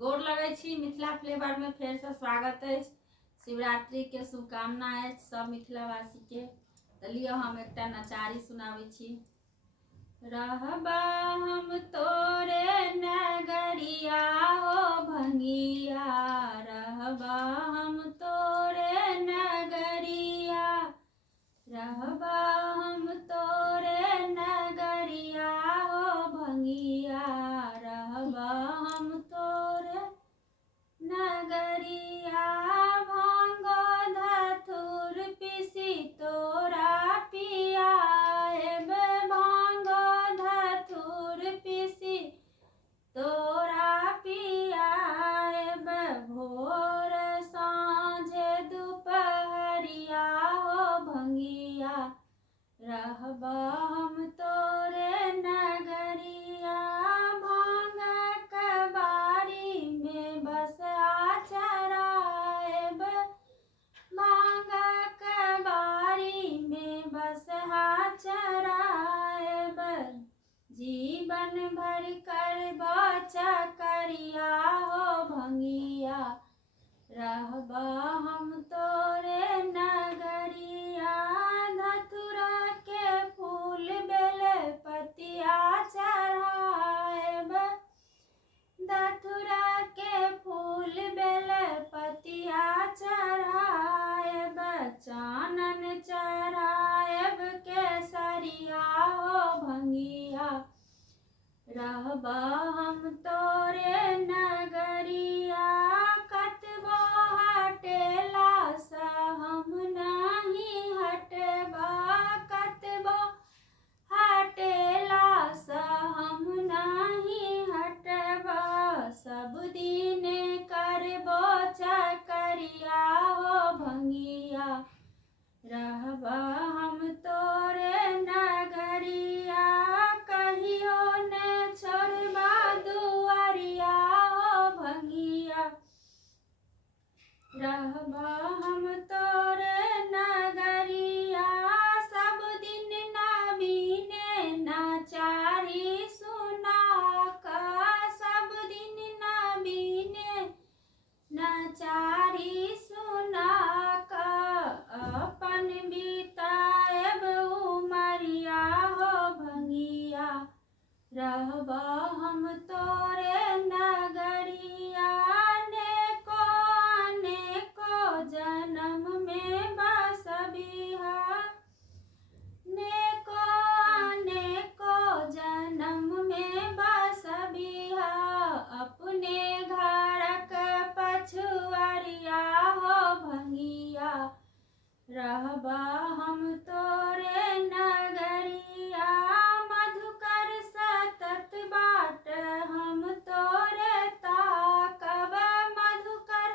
गोर लगै छी। मिथिला फ्लेवर में फेर से स्वागत है। शिवरात्रि के शुभकामना है सब मिथिलावासी के। तो लियो हम एकटा नचारी सुनाबै छी। रहबा हम तोरे नगरिया हो भंगिया, रहबा हम तोरे नगरिया, रहबा हम तोरे नगरिया हो भंगिया, रहबा हम तोरे नगरिया। भांगो धतूर पिसी तोरा पियाएब, भांगो धतूर पिसी तोरा पियाएब, भोर साँझ दुपहरिया हो भंगिया, रहबा हम तोरे नगरिया। भांग कबारी में बसा चराएब, भांग कबारी में बसा चराएब, जीवन भर करबा चकरिया हो भंगिया, रहबा हम तोरे नगरिया। धतूरा के फूल बेल पतिया चढ़ाएब, धतूरा के फूल बेल पतिया चढ़ाएब, चानन चढ़ाएब केसरिया हो भंगिया, रहबा हम तोरे नगरिया। कतबो हटेला सा हम नहीं हटबा, कतबो हटेला सा हम नहीं हटबा, सब दिन करबो चकरिया हो भंगिया, रहबा हम तोरे नगरिया। कहियो ने छोड़बा दुआरिया हो भंगिया, रहबा हम तोरे नगरिया। सब दिन नबीने नचारी सुना का, सब दिन नबीने नचारी सुना का, अपन बिताएब उमरिया हो भंगिया, रहबा हम तोरे नगरिया। नेको अनेको जन्म में बसबिहा, नेको अनेको जन्म में बसबिहा, अपने घरक पछुआरिया हो भंगिया, रहबा हम तोरे नगरिया। मधुकर सतत बाट हम तोरे ताकब, मधुकर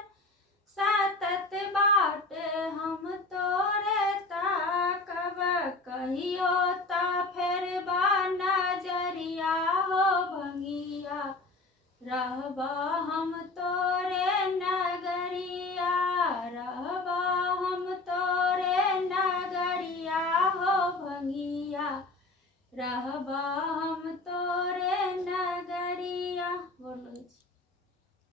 सतत बाट हम तोरे ताकब, कहियो ता फेरबा नजरिया हो भंगिया, रहबा